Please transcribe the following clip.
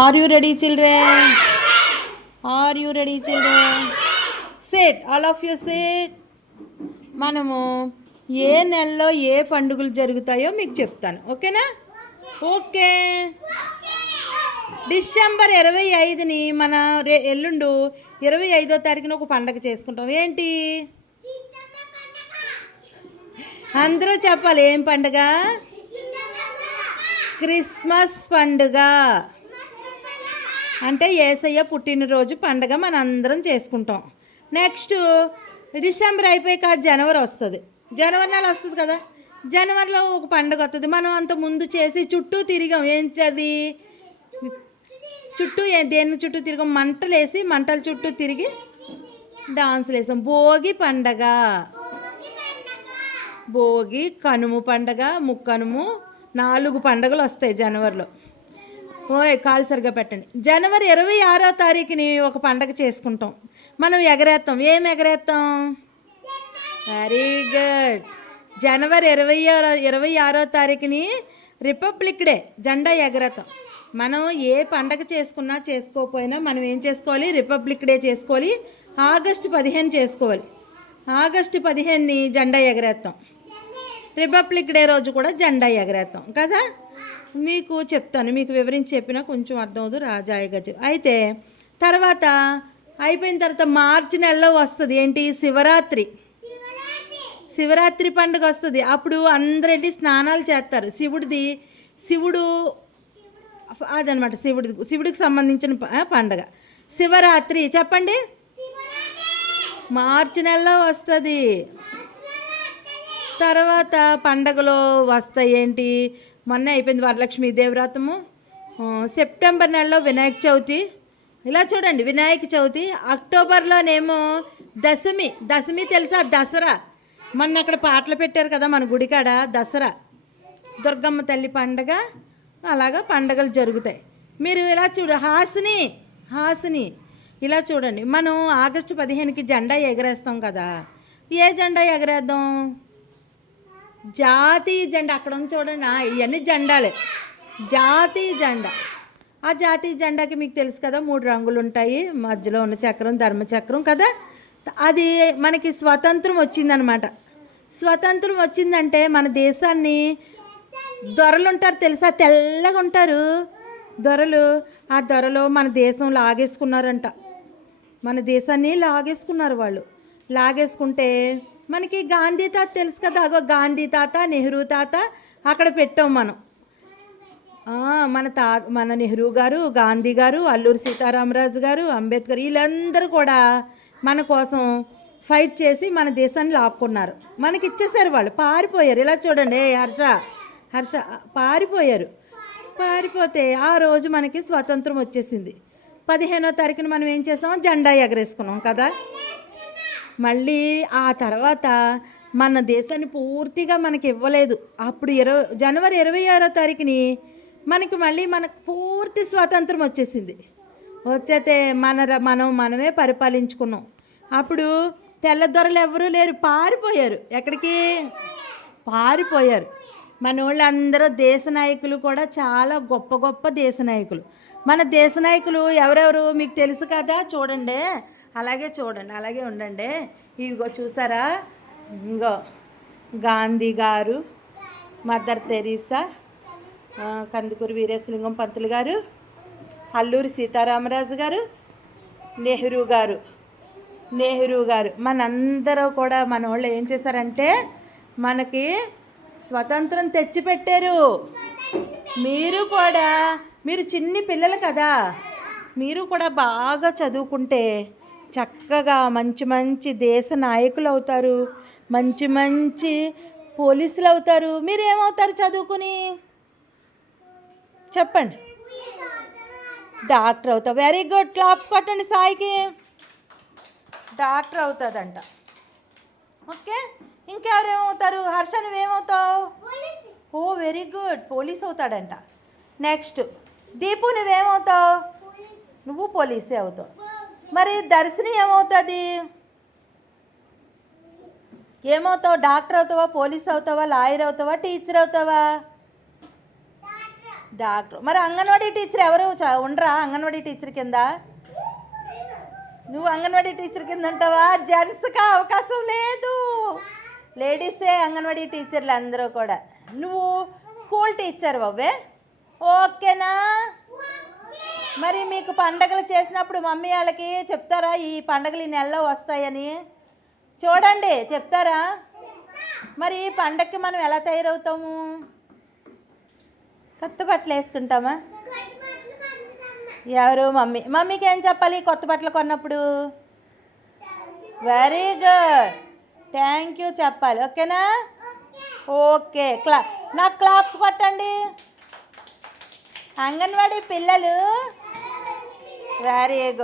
Are you ready children are you ready children sit all of you set మనము ఏ నెలలో ఏ పండుగలు జరుగుతాయో మీకు చెప్తాను. ఓకేనా? ఓకే. డిసెంబర్ ఇరవై ఐదుని మన రే ఎల్లుండు ఇరవై ఐదో తారీఖున ఒక పండగ చేసుకుంటాం. ఏంటి? అందరూ చెప్పాలి ఏం పండుగ? క్రిస్మస్ పండుగ. అంటే ఏసయ్య పుట్టినరోజు పండగ మన అందరం చేసుకుంటాం. నెక్స్ట్ డిసెంబర్ అయిపోయాక జనవరి వస్తుంది. జనవరి నెల వస్తుంది కదా? జనవరిలో ఒక పండుగ వస్తుంది మనం అంత ముందు చేసి చుట్టూ తిరిగాం. ఏంటది చుట్టూ దేని చుట్టూ తిరిగాం? మంటలు వేసి మంటల చుట్టూ తిరిగి డాన్సులు వేసాం. భోగి పండగ. భోగి కనుము పండగ ముక్కనుము నాలుగు పండగలు వస్తాయి జనవరిలో. ఓయ్ కాలు సరిగా పెట్టండి. జనవరి ఇరవై ఆరో తారీఖుని ఒక పండగ చేసుకుంటాం. మనం ఎగరేస్తాం ఏం ఎగరేస్తాం వెరీ గుడ్ జనవరి ఇరవై ఆరో ఇరవై ఆరో తారీఖుని రిపబ్లిక్ డే జెండా ఎగరేస్తాం మనం ఏ పండగ చేసుకున్నా చేసుకోకపోయినా మనం ఏం చేసుకోవాలి? రిపబ్లిక్ డే చేసుకోవాలి. ఆగస్టు పదిహేను చేసుకోవాలి. ఆగస్టు పదిహేనుని జెండా ఎగరేస్తాం రిపబ్లిక్ డే రోజు కూడా జెండా ఎగరేస్తాం కదా? మీకు చెప్తాను మీకు వివరించి చెప్పినా కొంచెం అర్థం అవుతుంది. రాజాయిగా చెప్ అయితే తర్వాత అయిపోయిన తర్వాత మార్చి నెలలో వస్తుంది ఏంటి? శివరాత్రి. శివరాత్రి పండుగ వస్తుంది. అప్పుడు అందరూ వెళ్ళి స్నానాలు చేస్తారు. శివుడిది శివుడు అదనమాట శివుడి శివుడికి సంబంధించిన పండగ. శివరాత్రి చెప్పండి. మార్చి నెలలో వస్తుంది. తర్వాత పండగలో వస్తాయి ఏంటి? మొన్న అయిపోయింది వరలక్ష్మి దేవరాతము సెప్టెంబర్ నెలలో వినాయక చవితి. ఇలా చూడండి వినాయక చవితి. అక్టోబర్లోనేమో దశమి. దశమి తెలుసా? దసరా. మొన్న అక్కడ పాటలు పెట్టారు కదా మన గుడికాడ దసరా. దుర్గమ్మ తల్లి పండగ అలాగా పండగలు జరుగుతాయి. మీరు ఇలా చూడు హాసిని హాసిని. ఇలా చూడండి మనం ఆగస్టు పదిహేనుకి జెండా ఎగరేస్తాం కదా. ఏ జెండా ఎగరేద్దాం? జాతీయ జెండా అక్కడ ఉంది చూడండి. ఇవన్నీ జెండాలే. జాతీయ జెండా. ఆ జాతీయ జెండాకి మీకు తెలుసు కదా మూడు రంగులు ఉంటాయి. మధ్యలో ఉన్న చక్రం ధర్మచక్రం కదా? అది మనకి స్వతంత్రం వచ్చిందనమాట. స్వతంత్రం వచ్చిందంటే మన దేశాన్ని దొరలు ఉంటారు తెలుసా? తెల్లగా ఉంటారు. దొరలు ఆ దొరలు మన దేశం లాగేసుకున్నారంట. మన దేశాన్ని లాగేసుకున్నారు వాళ్ళు. లాగేసుకుంటే మనకి గాంధీ తాత తెలుసు కదా అగో గాంధీ తాత నెహ్రూ తాత అక్కడ పెట్టాం మనం. మన తా మన నెహ్రూ గారు గాంధీ గారు అల్లూరి సీతారామరాజు గారు అంబేద్కర్ వీళ్ళందరూ కూడా మన కోసం ఫైట్ చేసి మన దేశాన్ని లాక్కున్నారు. మనకి ఇచ్చేసారు వాళ్ళు పారిపోయారు. ఇలా చూడండి హర్ష హర్ష పారిపోయారు. పారిపోతే ఆ రోజు మనకి స్వతంత్రం వచ్చేసింది. పదిహేనో తారీఖున మనం ఏం చేసాం జెండా ఎగరేసుకున్నాం కదా. మళ్ళీ ఆ తర్వాత మన దేశాన్ని పూర్తిగా మనకి ఇవ్వలేదు. అప్పుడు ఇరవై జనవరి ఇరవై ఆరో తారీఖుని మనకి మళ్ళీ మనకు పూర్తి స్వాతంత్రం వచ్చేసింది. వచ్చేతే మన ర- మనం మనమే పరిపాలించుకున్నాం. అప్పుడు తెల్లదొరలు ఎవరూ లేరు పారిపోయారు. ఎక్కడికి? పారిపోయారు. మన వాళ్ళందరూ దేశ నాయకులు కూడా చాలా గొప్ప గొప్ప దేశ నాయకులు. మన దేశ నాయకులు ఎవరెవరు మీకు తెలుసు కదా? చూడండి. అలాగే చూడండి అలాగే ఉండండి. ఇదిగో చూసారా? ఇంగో గాంధీ గారు మదర్ తెరీసా కందుకూరు కందుకూరి వీరేశలింగం పంతులు గారు అల్లూరి సీతారామరాజు గారు నెహ్రూ గారు నెహ్రూ గారు. మనందరూ కూడా మన వాళ్ళు ఏం చేశారంటే మనకి స్వతంత్రం తెచ్చిపెట్టారు. మీరు కూడా మీరు చిన్ని పిల్లలు కదా మీరు కూడా బాగా చదువుకుంటే చక్కగా మంచి మంచి దేశ నాయకులు అవుతారు. మంచి మంచి పోలీసులు అవుతారు. మీరు ఏమవుతారు చదువుకుని? చెప్పండి. డాక్టర్ అవుతావు. వెరీ గుడ్ క్లాప్స్ కొట్టండి సాయికి. డాక్టర్ అవుతుందంట. ఓకే? ఇంకెవరేమవుతారు? హర్ష నువ్వేమవుతావు? ఓ వెరీ గుడ్ పోలీస్ అవుతాడంట. నెక్స్ట్ దీపు నువ్వేమవుతావు? నువ్వు పోలీసే అవుతావు. మరి దర్శిని ఏమవుతుంది? ఏమవుతావు? డాక్టర్ అవుతావా? పోలీస్ అవుతావా? లాయర్ అవుతావా? టీచర్ అవుతావా? డాక్టర్. మరి అంగన్వాడీ టీచర్ ఎవరు? ఉండరా అంగన్వాడీ టీచర్ కింద? నువ్వు అంగన్వాడీ టీచర్ కింద ఉంటావా? జెంట్స్కి అవకాశం లేదు. లేడీసే అంగన్వాడీ టీచర్లు అందరూ కూడా. నువ్వు స్కూల్ టీచర్ బాబే ఓకేనా? మరి మీకు పండగలు చేసినప్పుడు మమ్మీ వాళ్ళకి చెప్తారా ఈ పండగలు ఈ నెలలో వస్తాయని? చూడండి చెప్తారా? మరి ఈ పండగకి మనం ఎలా తయారవుతాము? కొత్త బట్టలు వేసుకుంటామా? ఎవరు? మమ్మీ. మమ్మీకి ఏం చెప్పాలి కొత్త బట్టలు కొన్నప్పుడు? వెరీ గుడ్ థ్యాంక్ యూ చెప్పాలి. ఓకేనా? ఓకే. క్లా నాకు క్లాప్స్ కొట్టండి. అంగన్వాడీ పిల్లలు వెరీ గుడ్